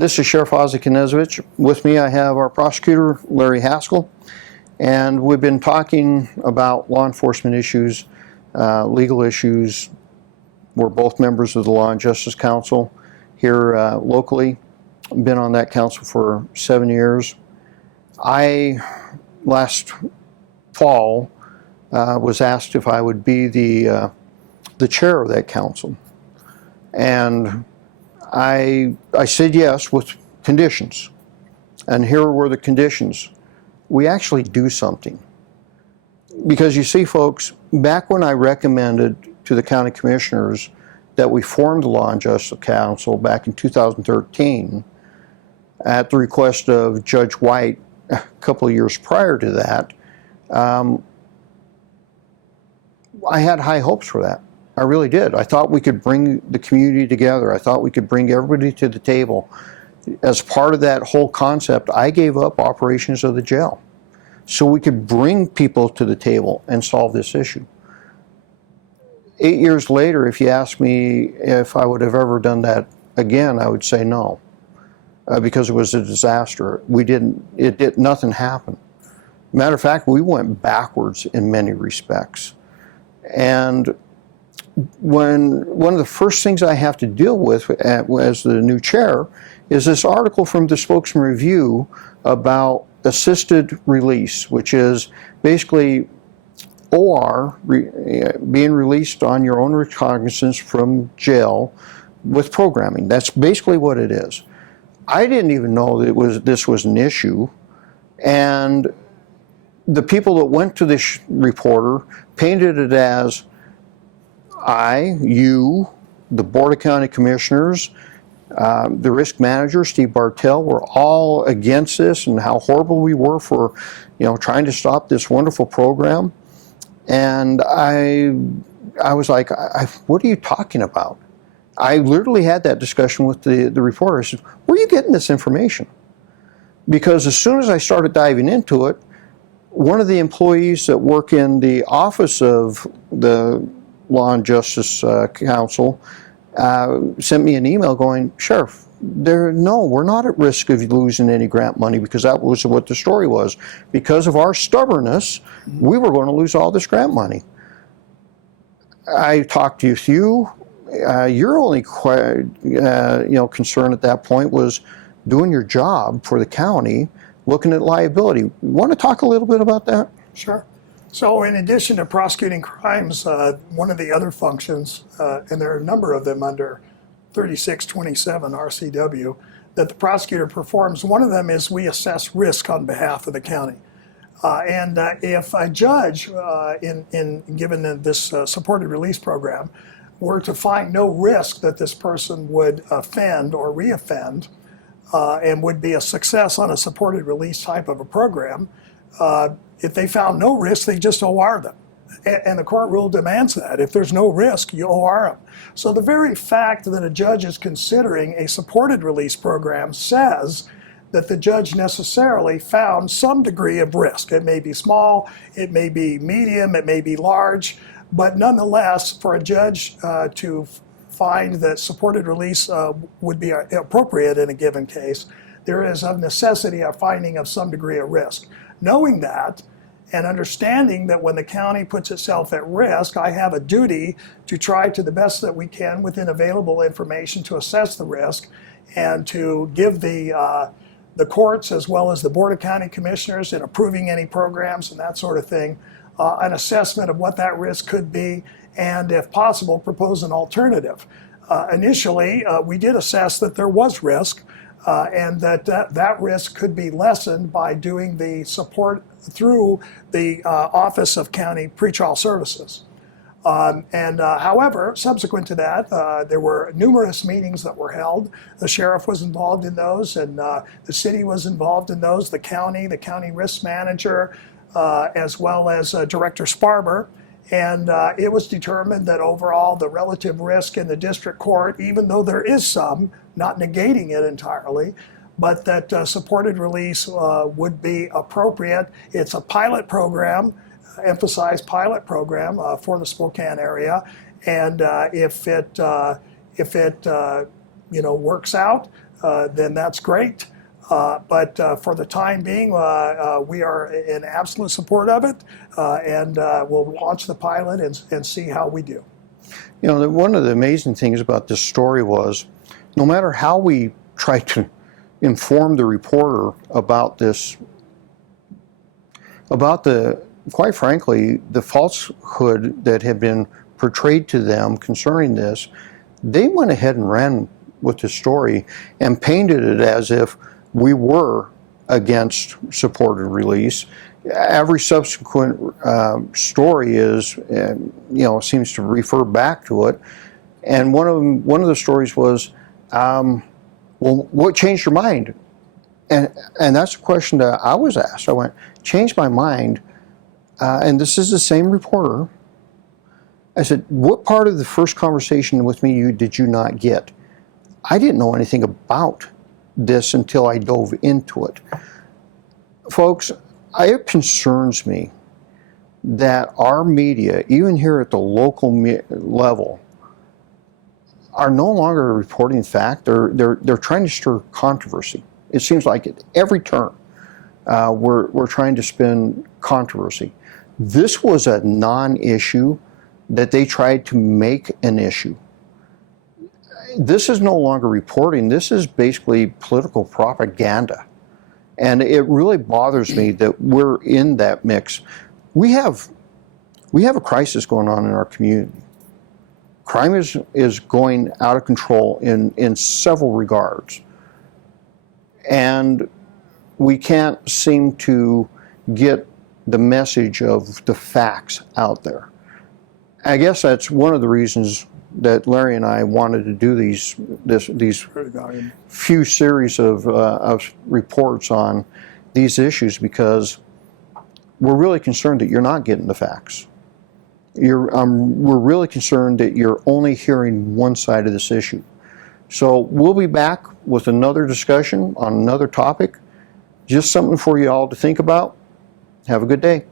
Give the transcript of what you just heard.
This is Sheriff Knezovich. With me I have our prosecutor, Larry Haskell, and we've been talking about law enforcement issues, legal issues. We're both members of the Law and Justice Council here locally. Been on that council for 7 years. Last fall, was asked if I would be the chair of that council. And I said yes with conditions. And here were the conditions. We actually do something. Because you see, folks, back when I recommended to the county commissioners that we formed the Law and Justice Council back in 2013, at the request of Judge White a couple of years prior to that, I had high hopes for that. I really did. I thought we could bring the community together. I thought we could bring everybody to the table. As part of that whole concept, I gave up operations of the jail so we could bring people to the table and solve this issue. 8 years later, if you ask me if I would have ever done that again, I would say no, because it was a disaster. Nothing happened. Matter of fact, we went backwards in many respects. And one of the first things I have to deal with as the new chair is this article from the Spokesman Review about assisted release, which is basically OR being released on your own recognizance from jail with programming. That's basically what it is. I didn't even know that this was an issue, and the people that went to this reporter painted it as you, the Board of County Commissioners, the risk manager, Steve Bartell, were all against this and how horrible we were for, trying to stop this wonderful program. And I was like, what are you talking about? I literally had that discussion with the reporter. I said, where are you getting this information? Because as soon as I started diving into it, one of the employees that work in the office of the Law and Justice Council sent me an email going, Sheriff, we're not at risk of losing any grant money, because that was what the story was. Because of our stubbornness, we were going to lose all this grant money. I talked to you. Your only concern at that point was doing your job for the county, looking at liability. Want to talk a little bit about that? Sure. So in addition to prosecuting crimes, one of the other functions, and there are a number of them under 3627 RCW, that the prosecutor performs, one of them is we assess risk on behalf of the county. And if a judge, given this supported release program, were to find no risk that this person would offend or reoffend, and would be a success on a supported release type of a program, if they found no risk, they just OR them. And the court rule demands that. If there's no risk, you OR them. So the very fact that a judge is considering a supported release program says that the judge necessarily found some degree of risk. It may be small, it may be medium, it may be large, but nonetheless, for a judge to find that supported release would be appropriate in a given case, there is of necessity a finding of some degree of risk. Knowing that and understanding that when the county puts itself at risk, I have a duty to try to the best that we can within available information to assess the risk and to give the courts as well as the Board of County Commissioners in approving any programs and that sort of thing, an assessment of what that risk could be, and if possible, propose an alternative. Initially, we did assess that there was risk, and that risk could be lessened by doing the support through the Office of County Pretrial Services. However, subsequent to that, there were numerous meetings that were held. The sheriff was involved in those, and the city was involved in those, the county risk manager, as well as Director Sparber. And it was determined that overall the relative risk in the district court, even though there is some, not negating it entirely, but that supported release would be appropriate. It's a pilot program, emphasized pilot program for the Spokane area, and if it works out, then that's great. But for the time being, we are in absolute support of it, and we'll launch the pilot and see how we do. You know, one of the amazing things about this story was, no matter how we tried to inform the reporter about this, about the, quite frankly, the falsehood that had been portrayed to them concerning this, they went ahead and ran with the story and painted it as if we were against supported release. Every subsequent story is, seems to refer back to it. And one of the stories was, well, what changed your mind? And that's a question that I was asked. I went, changed my mind, and this is the same reporter. I said, what part of the first conversation with me did you not get? I didn't know anything about this until I dove into it. Folks, it concerns me that our media, even here at the local level, are no longer reporting fact. They're trying to stir controversy. It seems like at every turn we're trying to spin controversy. This was a non-issue that they tried to make an issue. This is no longer reporting. This is basically political propaganda. And it really bothers me that we're in that mix. We have a crisis going on in our community. Crime is going out of control in several regards. And we can't seem to get the message of the facts out there. I guess that's one of the reasons that Larry and I wanted to do these few series of reports on these issues, because we're really concerned that you're not getting the facts. We're really concerned that you're only hearing one side of this issue. So we'll be back with another discussion on another topic. Just something for you all to think about. Have a good day.